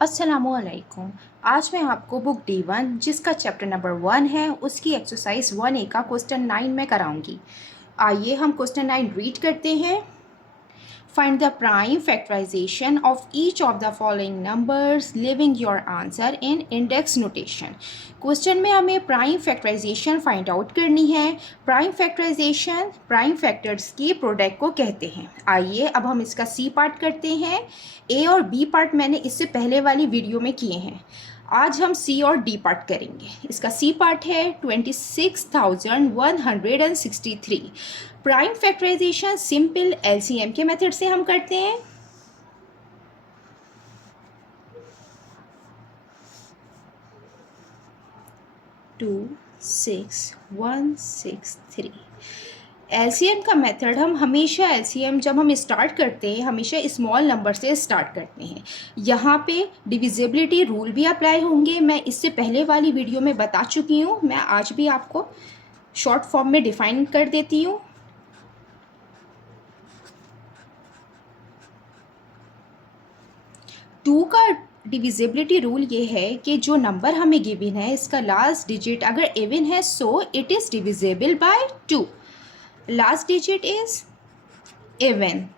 अस्सलामुअलैकुम। आज मैं आपको बुक D1 जिसका चैप्टर नंबर 1 है उसकी एक्सरसाइज 1A का क्वेश्चन 9 में कराऊंगी। आइए हम क्वेश्चन 9 रीड करते हैं। Find the prime factorization of each of the following numbers, leaving your answer in index notation. Question में हमें प्राइम फैक्टराइजेशन फाइंड आउट करनी है। प्राइम फैक्टराइजेशन प्राइम फैक्टर्स की प्रोडक्ट को कहते हैं। आइए अब हम इसका सी पार्ट करते हैं। ए और बी पार्ट मैंने इससे पहले वाली वीडियो में किए हैं। आज हम सी और डी पार्ट करेंगे। इसका सी पार्ट है 26,163। प्राइम फैक्टराइजेशन सिंपल एलसीएम के मेथड से हम करते हैं। टू 6,163 एलसीएम का मेथड हम हमेशा एलसीएम जब हम स्टार्ट करते हैं हमेशा स्मॉल नंबर से स्टार्ट करते हैं। यहाँ पे डिविजिबिलिटी रूल भी अप्लाई होंगे। मैं इससे पहले वाली वीडियो में बता चुकी हूँ। मैं आज भी आपको शॉर्ट फॉर्म में डिफाइन कर देती हूँ। टू का डिविजिबिलिटी रूल ये है कि जो नंबर हमें गिवन है इसका लास्ट डिजिट अगर इवन है सो it is divisible bye 2। Last digit is even.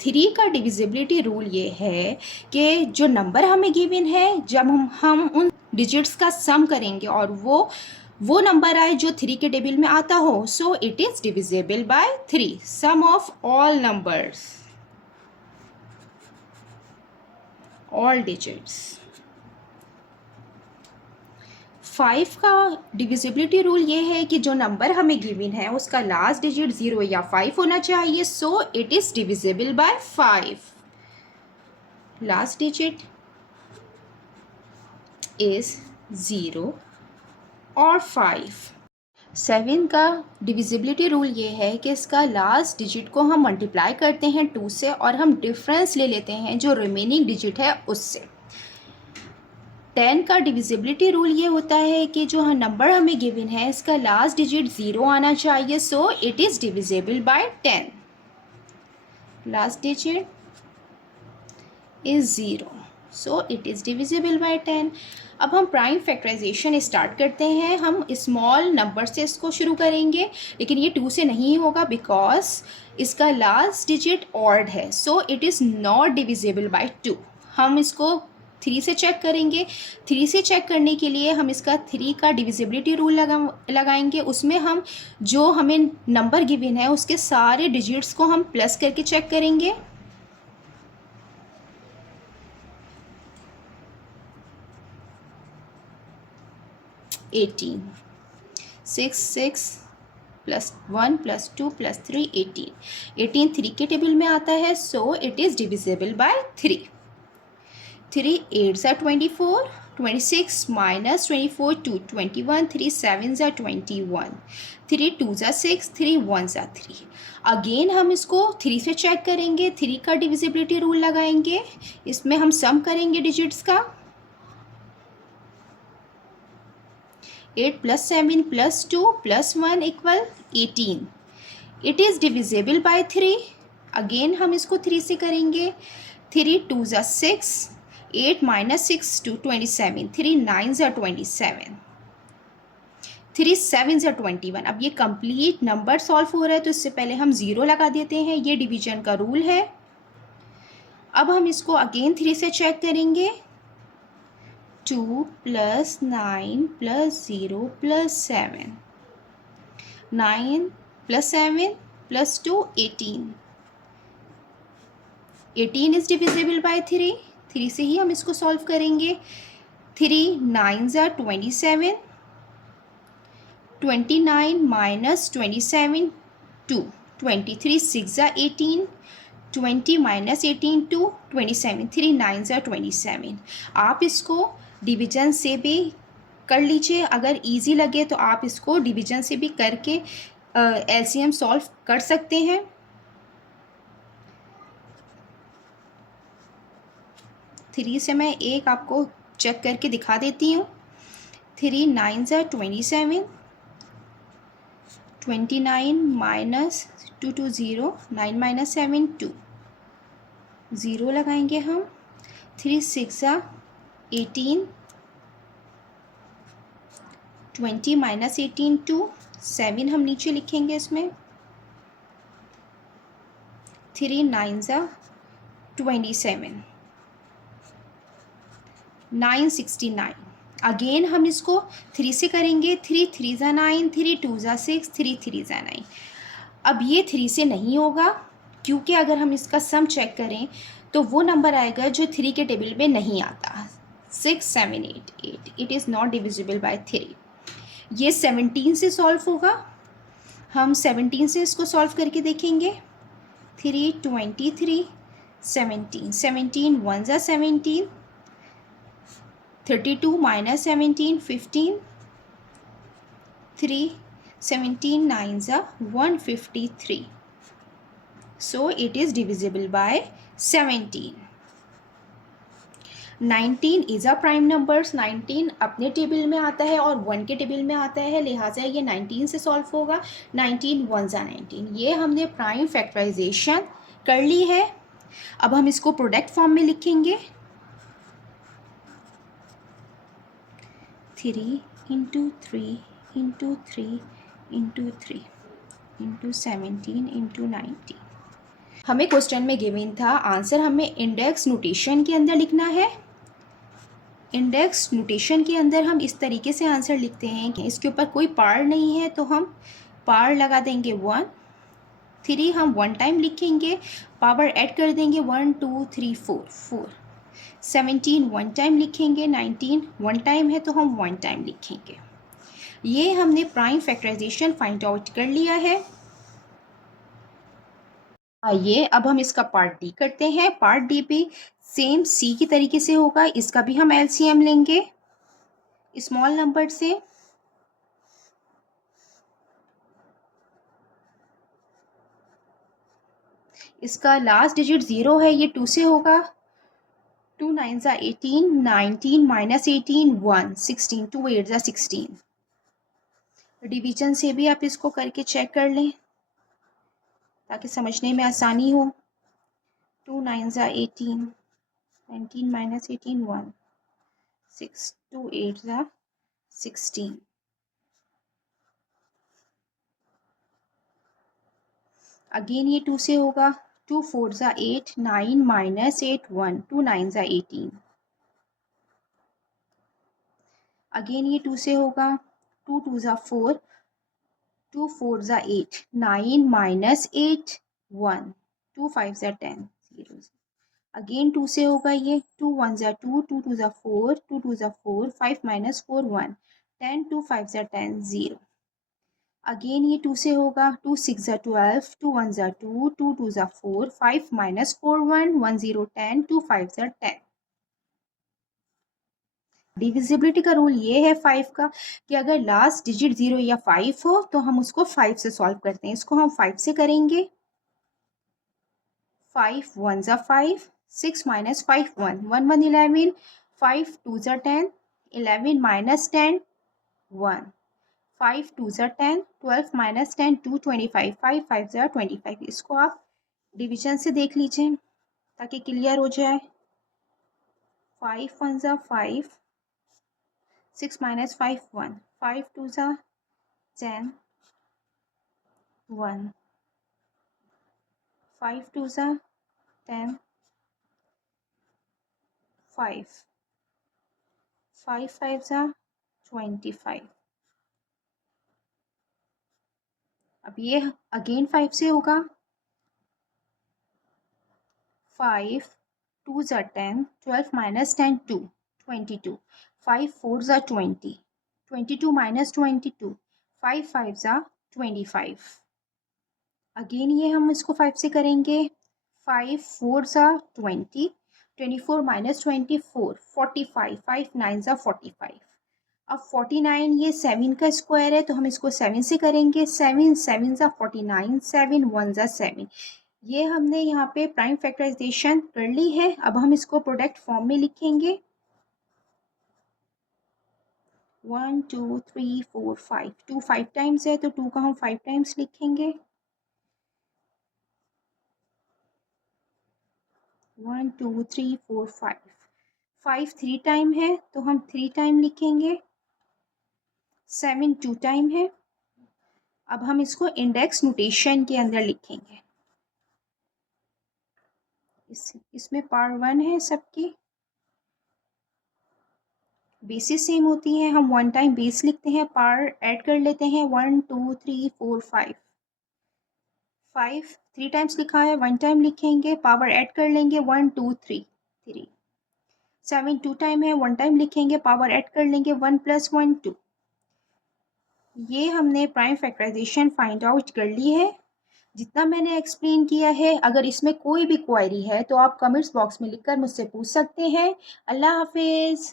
3 का डिविजिबिलिटी रूल ये है कि जो नंबर हमें गिवन है जब हम उन डिजिट्स का सम करेंगे और वो नंबर आए जो 3 के टेबल में आता हो so it is divisible by 3। Sum of all numbers all digits. 5 का डिविजिबिलिटी रूल ये है कि जो नंबर हमें गिवन है उसका लास्ट डिजिट 0 या 5 होना चाहिए सो it is divisible bye 5। Last digit is 0 और 5। 7 का डिविजिबिलिटी रूल ये है कि इसका लास्ट डिजिट को हम मल्टीप्लाई करते हैं 2 से और हम डिफरेंस ले लेते हैं जो रिमेनिंग डिजिट है उससे। 10 का डिविजिबिलिटी रूल ये होता है कि जो नंबर हमें गिवन है इसका लास्ट डिजिट 0 आना चाहिए सो it is divisible bye 10। Last digit is 0 so it is divisible bye 10। अब हम प्राइम फैक्टराइजेशन स्टार्ट करते हैं। हम स्मॉल नंबर से इसको शुरू करेंगे लेकिन ये 2 से नहीं होगा बिकॉज इसका लास्ट डिजिट ऑड है सो it is not divisible by 2। हम इसको 3 से चेक करेंगे। 3 से चेक करने के लिए हम इसका 3 का डिविजिबिलिटी रूल लगाएंगे। उसमें हम जो हमें नंबर गिवन है उसके सारे डिजिट्स को हम प्लस करके चेक करेंगे। एटीन 6 प्लस 1 प्लस 2 प्लस 3 18 3 के टेबल में आता है सो इट इज़ डिविजिबल बाय 3। 3 8 ज़ा 24 26 माइनस 24 2 21 3 7 ज़ा 21 3 2 ज़ा 6 3 1 ज़ा 3। अगेन हम इसको 3 से चेक करेंगे। 3 का डिविजिबिलिटी रूल लगाएंगे। इसमें हम सम करेंगे डिजिट्स का। 8 plus 7 plus 2 plus 1 equal 18। It is divisible by 3। Again हम इसको 3 से करेंगे। 3 2 ज़ा 6 8 माइनस 6 2 27 3 9 ज़ा 27 3 7 ज़ा 21। अब ये कंप्लीट नंबर सॉल्व हो रहा है तो इससे पहले हम 0 लगा देते हैं। ये डिवीजन का रूल है। अब हम इसको अगेन 3 से चेक करेंगे। 2 plus 9 plus 0 plus 7 9 plus 7 plus 2 18 18 is divisible by 3। 3 से ही हम इसको सॉल्व करेंगे। 3 9 ज़ा 27 29 माइनस 27 2 23 6 ज़ा 18 20 माइनस 18 2 27 3 9 ज़ा 27। आप इसको डिवीजन से भी कर लीजिए। अगर इजी लगे तो आप इसको डिवीजन से भी करके एलसीएम सॉल्व कर सकते हैं। थ्री से मैं एक आपको चेक करके दिखा देती हूँ। 3 9 ज़ा 27 29 माइनस 2 2 0 9 माइनस 7 2 ज़ीरो लगाएंगे हम, 3 6 18, 20 माइनस 18 2, 7 हम नीचे लिखेंगे इसमें, 3 9 27, 969। अगेन हम इसको 3 से करेंगे, 3 3 9, 3 2 6, 3 3 9। अब ये 3 से नहीं होगा, क्योंकि अगर हम इसका सम चेक करें तो वो नंबर आएगा जो 3 के टेबल में नहीं आता। 6 7 8 8, it is not divisible by 3। ये 17 से सॉल्व होगा, हम 17 से इसको सॉल्व करके देखेंगे। 3 23, 17, 17 1 17, 32 minus 17 15, 3 17 9 153, so it is divisible by 17। 19 is a prime numbers, 19 अपने टेबल में आता है और 1 के टेबल में आता है, लिहाजा ये 19 से सॉल्व होगा। 19 1 19, ये हमने प्राइम फैक्टराइजेशन कर ली है। अब हम इसको प्रोडक्ट फॉर्म में लिखेंगे, 3 into 3 into 3 into 3 into 17 into 19। हमें क्वेश्चन में गिवन था आंसर हमें इंडेक्स नोटेशन के अंदर लिखना है। इंडेक्स नोटेशन के अंदर हम इस तरीके से आंसर लिखते हैं कि इसके ऊपर कोई पार नहीं है तो हम पार लगा देंगे 1, 3 हम 1 टाइम लिखेंगे, पावर ऐड कर देंगे 1 2 3 4 4, 17 1 टाइम लिखेंगे, 19 1 टाइम है तो हम 1 टाइम लिखेंगे। ये हमने प्राइम फैक्टराइजेशन फाइंड आउट कर लिया है। आइए अब हम इसका पार्ट डी करते हैं। पार्ट डी भी सेम सी की तरीके से होगा, इसका भी हम एलसीएम लेंगे स्मॉल नंबर से। इसका लास्ट डिजिट 0 है, ये 2 से होगा। 2 9 18, 19 माइनस 18 1, 16, 2 8 16। डिवीजन से भी आप इसको करके चेक कर लें ताकि समझने में आसानी हो। 2 9 18, 19 माइनस 18 1, 6, 2 8 16। अगेन ये 2 से होगा। 2 4 8, 9 माइनस 8 1, 2 9 18। अगेन ये 2 से होगा। 2 2 4, 2 4 8, 9 माइनस 8 1, 2 5 10 0। अगेन 2 से होगा ये। 2 1 2, 2 2 4, 2 2 4, 5 माइनस 4 1, 10 2 5 10 0। अगेन ये 2 से होगा। 2 6 12, 2 1 2, 2 2 4, 5 माइनस 4 1, 1 0 10, 2 5 10। डिविजिबिलिटी का रूल ये है 5 का कि अगर लास्ट डिजिट 0 या 5 हो तो हम उसको 5 से सॉल्व करते हैं। इसको हम 5 से करेंगे। 5 1 5, 6 माइनस 5 1, 1 1 11, 5 2 10, 11 माइनस 10 1, 5 2 10, 12 माइनस 10 2 25, 5 5 25। इसको आप डिवीजन से देख लीजिए ताकि क्लियर हो जाए। 5 1 5, 6 माइनस 5 1, 5 2 10 1, 5 2 10 5, 5 5 25। अब ये अगेन 5 से होगा। 5 2 10, 12 माइनस 10 2, 22, 5 4 20, 22 माइनस 22, 5 5 25। अगेन ये हम इसको 5 से करेंगे। 5 4 20, 24 माइनस 24 45, 5 9 45। अब 49 ये 7 का स्क्वायर है तो हम इसको 7 से करेंगे। 7 7 49, 7 1 7। ये हमने यहाँ पे प्राइम फैक्टराइजेशन कर ली है। अब हम इसको प्रोडक्ट फॉर्म में लिखेंगे। 1 2 3 4 5, 2 5 टाइम्स है तो 2 का हम 5 टाइम्स लिखेंगे। 1 2 3 4 5 5 3 टाइम है तो हम 3 टाइम लिखेंगे। 7 2 टाइम है। अब हम इसको इंडेक्स नोटेशन के अंदर लिखेंगे। इसमें पावर 1 है सबकी, बेसिस सेम होती है, हम 1 टाइम बेस लिखते हैं, पावर ऐड कर लेते हैं 1 2 3 4 5 5 3 टाइम्स लिखा है, 1 टाइम लिखेंगे, पावर ऐड कर लेंगे 1 2 3 3 7 2 टाइम है, 1 टाइम लिखेंगे, पावर ऐड कर लेंगे 1 + 1 2। ये हमने प्राइम फैक्टराइजेशन फाइंड आउट कर ली है। जितना मैंने एक्सप्लेन किया है, अगर इसमें कोई भी क्वेरी है तो आप कमेंट्स बॉक्स में लिखकर मुझसे पूछ सकते हैं। अल्लाह हाफिज़।